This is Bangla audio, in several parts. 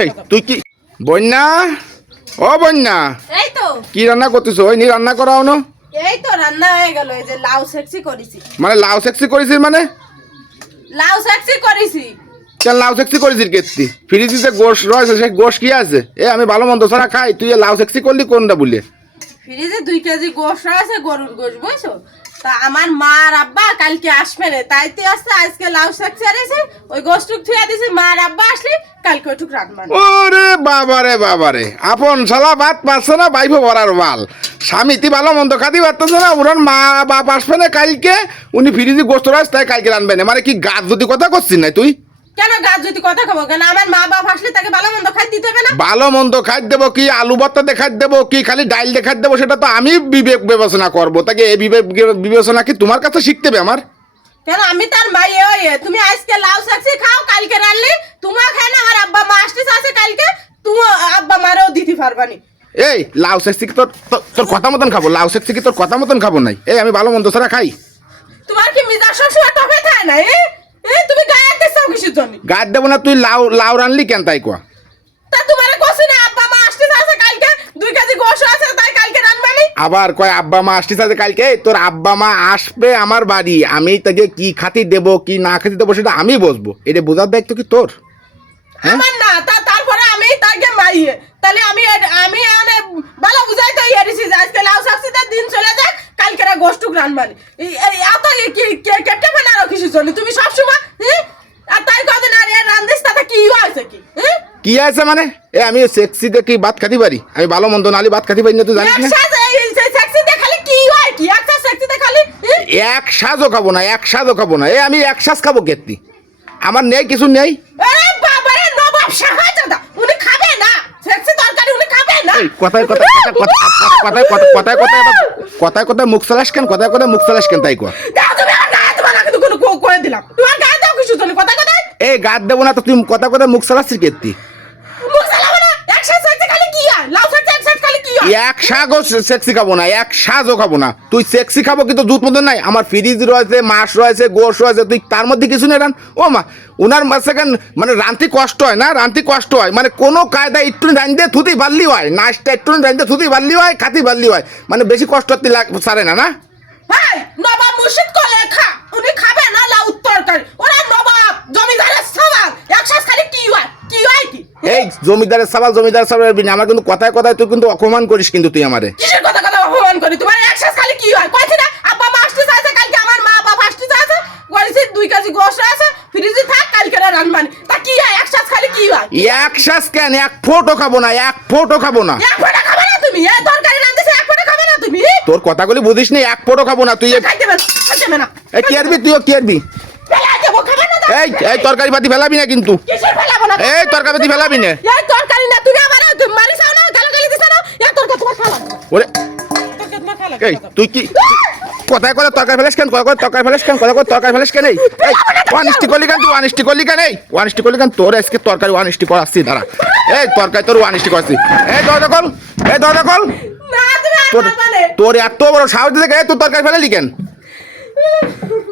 এই তুই কি বন্যা ও বন্যা এই তো কি রান্না করতেছো? ওই নি রান্না করাও না। এই তো রান্না হয়ে গেল। এই যে লাউ সেক্সি করেছি। মানে লাউ সেক্সি করেছিস? মানে লাউ সেক্সি করেছি। কেন লাউ সেক্সি করেছিস? কেতি ফ্রিজে যে গোশ রয়েছে সেই গোশ কি আছে? আমি ভালো মন্দ ছাড়া খাই, তুই লাউ সেক্সি করলি কোনটা বলে? ফ্রিজে 2 কেজি গোশ আছে, গরুর গোশ, বুঝছো? তা আমার মা আর আব্বা কালকে আসবে না, তাইতে আসছে আজকে লাউ সেক্সি আরেছে, ওই গোশটুক থুয়া দিছি। মা আর আব্বা আসলে কালকে ওটুক রান্না। ওরে বাবারে বাবারে, আপন শালা ভাত পাচ্ছে না, বাইফ ভরার বাল। স্বামী তুই ভালো মন্দ খাতি পারতেছে না, ওনার মা বাপ আসবে না কালকে, উনি ফ্রিজে গোস্ত রাস তাই কালকে রানবে না। মানে কি গাছ যদি কথা করছিস না তুই? কেন গাছ যদি কথা খাবো কেন? আমার মা বাপ আসলে তাকে ভালো মন্দ খাই দিতে হবে না? ভালো মন্দ খাই দেবো কি, আলু ভর্তা দেখাই দেবো কি, খালি ডাইল দেখাই দেবো, সেটা তো আমি বিবেক বিবেচনা করবো। তাকে এই বিবেক বিবেচনা কি তোমার কাছে শিখতে হবে আমার? কেন আমি তার মাই ওই তুমি আজকে লাউ সেক্সি খাও, কালকে রানলে তোমার খায় না। আমার আব্বা মা আসতে আছে কালকে, তুমি আব্বা মারেও দিতে পারবানি। এই লাউ সেক্সি কি তোর তোর কথা মতন খাবো? লাউ সেক্সি কি তোর কথা মতন খাবো? নাই আমি ভালো মন্দ ছাড়া খাই। তোমার কি মিজাজ সবসময় টপে থাকে না? তুমি গায়ে দিছো কিসের জন্য? গাছ দেবো না, তুই লাউ লাউ রানলি কেন তাই কয়া? তা তোমারে কইছি না আব্বা মা আসতে আছে কালকে, 2 কেজি গোশ আছে তাই কালকে রানবানি। আবার কয় আব্বা মা আসছিস আছে কালকে? তোর আব্বা মা আসবে আমার বাড়ি, আমি তাকে কি খাতি দেবো কি না খাতি দেবো সেটা আমি বসবো। এটা বোঝার দায়িত্ব কি তোর? আমার না, তারপরে আমি তাকে মাইয়ে, তাহলে আমি মানে ভালো বুঝাই তো ইয়ারিছি যে আজকে লাউ সাকসিতে দিন চলে যায়, কালকে গোশটুক রানবানি। এত কি কেটে ফেলা আর কিছু জন্য তুমি সব সময় আর তাই কদিন আর রান্দিস তাতে কি হয়েছে কি? কি আছে মানে? আমি সেক্সিতে কি ভাত খাতি পারি? আমি ভালো মন্দ নালি ভাত খাতি পারি না, তুই জানিস না? সেক্সিতে খালি কি হয় কি? একটা সেক্সিতে খালি এক সাজও খাবো না, এক সাজও খাবো না। আমি এক সাজ খাবো কেতি? আমার নেই, কিছু নেই। আরে বাবা রে, নবাব শাহজাদা উনি খাবে না সেক্সি তরকারি, উনি খাবে না। কথায় কথায় কথায় কথায় কথায় কথায় মুখ চালাস কেন? কথায় কথায় মুখ চালাস কেন তাই কয়া? তুমি আমার গায়ে দেবা না, কিন্তু কোনো করে দিলাম তোমার গায়ে দাও কিছু জন্য কথা কথা। এই গাদ দেবো না তো তুই কথা কথা মুখ চালাচ্ছিস কেতি? মুখ চালাবো না। একসাথে সেক্সি খালি কি হয়? লাউ সেক্সি একসাথে খালি কি হয়? এক শাকও সেক্সি খাবো না, এক সাজও খাবো না। তুই সেক্সি খাবো কিন্তু দুধ মতন নাই। আমার ফ্রিজ রয়েছে, মাছ রয়েছে, গোশ রয়েছে, তুই তার মধ্যে কিছু নেই রান। ও মা, ওনার সেকেন্ড মানে রান্তি কষ্ট হয় না, রান্তি কষ্ট হয় মানে কোনো কায়দা একটু রাঁধতে থুতেই পারলি হয়, নাচটা একটু রাঁধতে থুতেই পারলি হয়, খাতি পারলি হয়, মানে বেশি কষ্ট সারে না। না হ্যাঁ, নবাব মুর্শিদ কলে খা, উনি খাবে না লাউ তরকারি। ওরা নবাব জমিদারের সওয়াল, একসাথে খালি কি হয় কি হয় কি? এই জমিদারের সওয়াল আমার কিন্তু কথায় কথায় তুই কিন্তু অপমান করিস কিন্তু তুই আমারে। কিসের কথা কথা অপমান করি? তোমার একসাথে খালি কি হয়? কইছি না আব্বা মা আসতে আছে কালকে, আমার মা বাবা আসতে আছে, কইছি 2 কেজি গোশ আছে ফ্রিজে থাক, কালকে রান্নাবানি। তা কি হয় একসাথে খালি কি হয়? এক শ্বাস কেন? এক ফোঁটো খাবো না, এক ফোঁটো খাবো না। এক ফোঁটা খাবে না তুমি? এই তরকারি রাঁধতেছে এক ফোঁটা খাবে না তুমি? তোর কথাগুলি বুঝিস নি, এক ফোঁটো খাবো না তুই। খাইতে হবে না, খাইতে হবে না। এই কি আরবি? তুইও কি আরবি? ফেলা দেবো, খাবে না তো? এই তরকারি পাতি ফেলাবি না কিন্তু। কিসের ফেলাবো না? এই তরকারি পাতি ফেলাবি না। এই তরকারি না, তুমি আমার মারিছাও না, গালাগালি দিছ না, এই তরকারি তোমার ফেলাবো। ওরে তরকারি তোমার ফেলাবো। এই তুই কি কথায় কথা তরকারি ফেলাস কেন? কথা তরকারি ফেলাস কেন? কথা তরকারি ফেলাস কেন? এই ওয়ানিস্টি করলি কেন? তুই ওয়ানিস্টি করলি কেন? এই ওয়ানিস্টি করলি কেন? তোর আজকে তরকারি ওয়ানিস্টি করাচ্ছি দাঁড়া। এই তরকারি তোর ওয়ানিস্টি করাচ্ছি। এই দরজা খোল, এই দরজা খোল। না তুমি আর তোর পারবা না। তোর এত বড় সাহস দিতে তুই তরকারি ফেলালি কেন?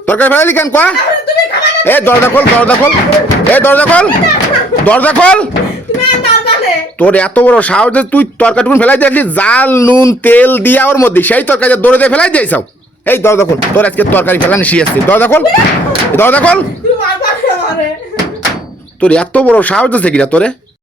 তরকারি ফেলালি কেন কয়া? তুমি খাবে না। এই দরজা খোল, দরজা খোল, এই দরজা খোল, দরজা খোল। তুমি আর পারবা না। তোর এত বড় সাহস যে তুই তরকারিটুকুন ফেলাই দিয়েছিস জাল নুন তেল দিয়া ওর মধ্যে, সেই তরকারি দৌড়ে দিয়ে ফেলাই দিয়েছাও। এই দরজা খোল, তোর আজকে তরকারি ফেলানি শিখেছি। দরজা খোল, দরজা খোল। তুমি পারবা না আমারে। তোর এত বড় সাহস আছে কিনা তোরে?